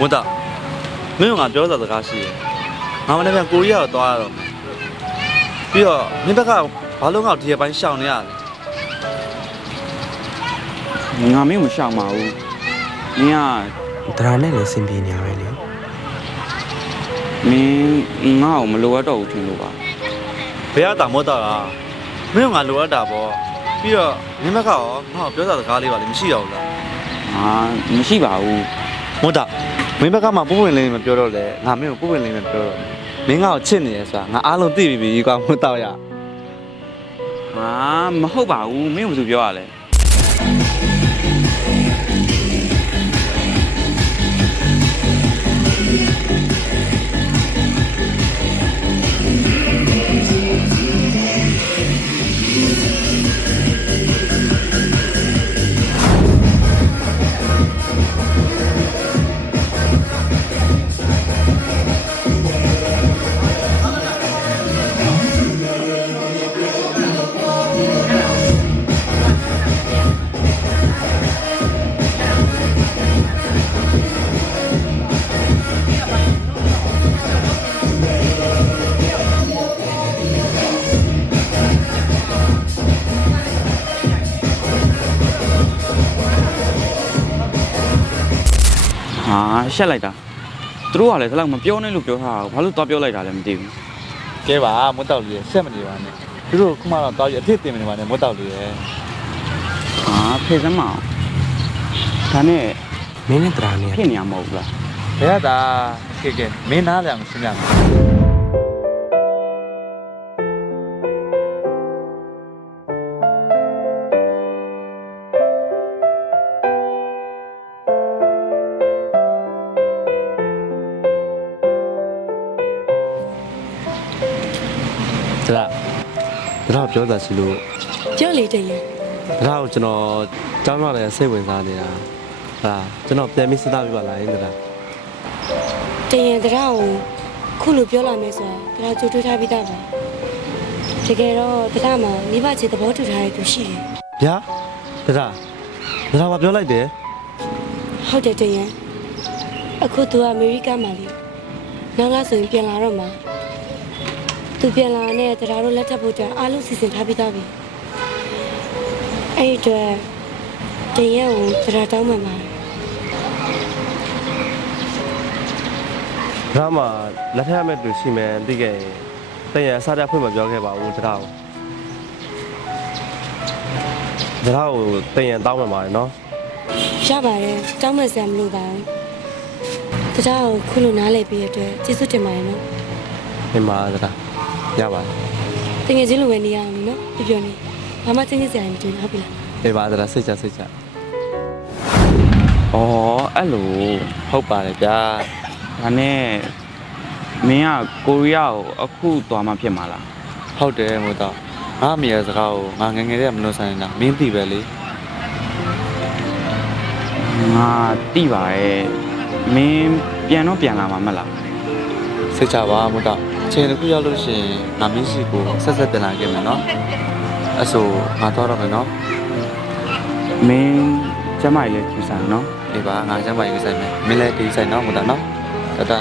မွတ်တာမင်းကငါပြောတာစကားရှိတယ်ငါမနေ့ကကိုရီးယားကိုသွားရတော့ပြီးတော့မင်းဘက်ကဘာလို့ငါ့ကိုဒီရက်ပိုင်းရှောင်နေရလဲ ငါမင်းမရှောင်ပါဘူးမင်းက တရာနဲ့လည်းစင်ပြေနေရပဲလေ မင်းငါ့ကိုမလိုအပ်တော့ဘူးထင်လို့ပါ ဘယ်ကတာမွတ်တာကမင်းကငါလိုအပ်တာပေါ့ပြီးတော့မင်းဘက်ကရောငါ့ကိုပြောတာစကားလေးပါလေမရှိတော့ဘူးလား ဟာမရှိပါဘူး မွတ်တာမင်းဘက်ကမှပို့ဝင်လေးမပြောတော့လေငါမင်းကိုပို့ဝင်လေးမပြောတော့မင်းငါ့ကိုချစ်နေရဆိုတာငါအားလုံးသိပြီကွာမွတ်တော့ရ ဟာမဟုတ်ပါဘူးမင်းကဘာလို့ပြောရလဲ ဟာရှက်လိုက်တာသူတို့ကလည်းဒီလောက်မပြောနဲ့လို့ပြောထားတာဘာလို့သွားပြောလိုက်တာလဲမသိဘူး ကဲပါမွတ်တော့လေးဆက်မနေပါနဲ့သူတို့ခုမှတော့တောက်ရအဖြစ်တင်နေပါနဲ့မွတ်တော့လေးရဲ့ ဟာဖေစမ်းမအောင်ဒါနဲ့ မင်းနဲ့တရာနဲ့ ဖြစ်နေရမဟုတ်ဘူးလား ဘယ်ကတာကဲမင်းနားလည်းမရှင်းရဘူးဒါပြောတာရှိလို့ ပြောလေတည်းရင် ဒါကိုကျွန်တော်ကျောင်းရောက်လည်းစိတ်ဝင်စားနေတာဟာကျွန်တော်ပြန်ပြီးစဉ်းစားပြပါလားယင်ဒါ တည်ရင်တရားကိုခုလိုပြောလာမယ်ဆိုတာတရားကြိုးတွေးထားပြီးသားပါတကယ်တော့တရားမှာမိဘချေသဘောတူထားတဲ့သူရှိတယ် ဗျာဒါဘာပြောလိုက်တယ် ဟုတ်တယ်တည်ရင်အခုသူကအမေရိကမှာလေနောက်လာဆိုရင်ပြန်လာတော့မှာသူပြန်လာတဲ့တရားတို့လက်ထပ်ဖို့အတွက်အားလုံးစီစဉ်ထားပြီးသားပြီအဲ့ဒီအတွက်တည်ရင်ကိုတရားတောင်းမှန်ပါတယ် ဒါမှလက်ထပ်ရမယ့်သူရှိမယ်သိခဲ့ရင်တည့်ရအစားတက်ဖွင့်မပြောခဲ့ပါဘူးဒါကိုတည့်ရတောင်းမှန်ပါတယ်နော် ရပါတယ်တောင်းမှန်စရာမလိုပါဘူးတရားကိုခုလိုနားလည်ပြီးရတဲ့ကျေးဇူးတင်ပါတယ်နော် ဒီမှာဒါရပါ တကယ်ချင်းလိုပဲနေရအောင်နော်ပြောနေဘာမှချင်းချင်းစရာမတွေ့ဟုတ်ပြီလား ဒီပါဒါစိတ်ချဩအဲ့လိုဟုတ်ပါတယ်ဗျာ ဒါနဲ့မင်းကကိုရီးယားကိုအခုသွားမှဖြစ်မှာလား ဟုတ်တယ်မို့တော့ငါအမေရဲ့စကားကိုငါငယ်ငယ်တည်းကမလို့ဆိုင်နေတာမင်းသိပဲလေ ငါတိပါရဲ့မင်းပြန်တော့ပြန်လာမှာမလား စိတ်ချပါမို့တော့အချိန်တစ်ခုရောက်လို့ရှိရင်ငါမင်းစီကိုဆက်ပြန်လာခဲ့မယ်နော်အဲ့ဆိုငါတော့တော့မယ်နော် မင်းကျမကြီးလည်းကြည့်ဆိုင်နော် ဒီပါငါကျမကြီးဆိုင်မယ်မင်းလည်းဒီဆိုင်နော်မို့တော့နော်တတ